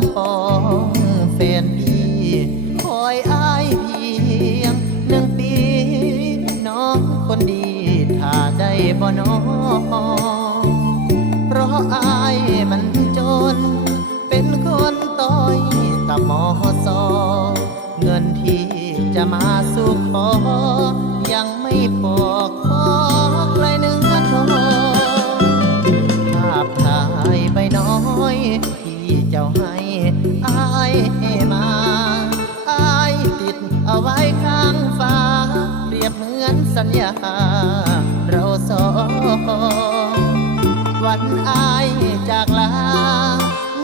มปองแฟนพี่คอยอ้ายเพียงหนึ่งปี น้องคนดีถ้าได้บ่น้องเพราะอ้ายมันจน เป็นคนต้อยตะมอซอเงินที่จะมาสู่ขอ ไว้ข้างฟ้า เปรียบเหมือนสัญญา เราสองวันอายจากลา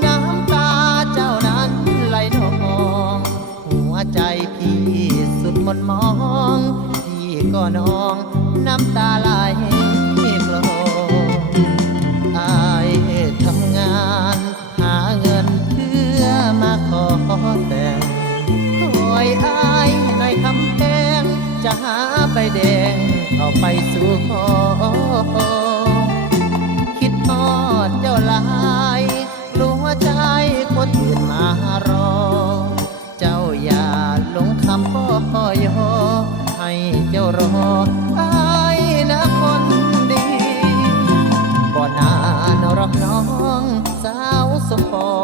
น้ำตาเจ้านั้นไหลนอง หัวใจพี่สุดมนมอง พี่ก็นองน้ำตาไหล หาใบแดงเอาไปสู่ขอ คิดทอดเจ้าลายกลัวใจคนอื่นมารอ เจ้าอย่าหลงคำพ่อยอให้เจ้ารออายนะคนดีบ่นานรอกน้องสาวสมปอ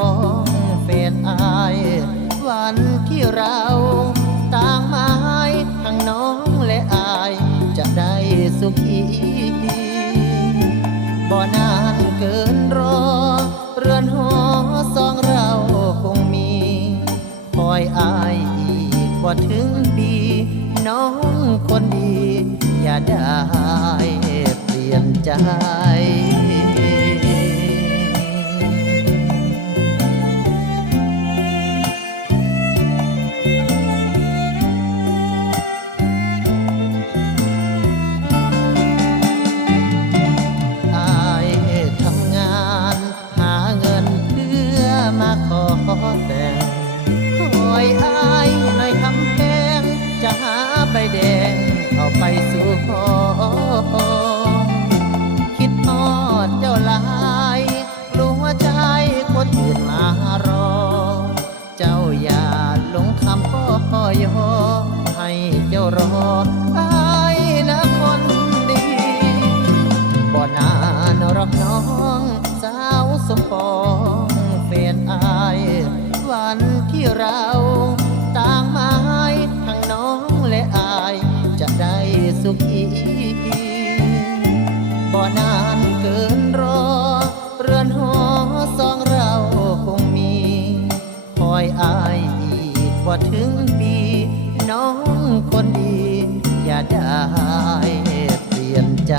งเฟนอายวันที่เรา สุขีบ่นานเกินรอ เรือนหอสองเราคงมี คอยอายอีกว่าถึงปี น้องคนดี อย่าได้เปลี่ยนใจันที่เราต่างไม้ทั้งน้องและอายจะได้สุขีบ่นานเกินรอ เรือนหอสองเราคงมีคอยอายอีกว่าถึงปี น้องคนดี อย่าได้เปลี่ยนใจ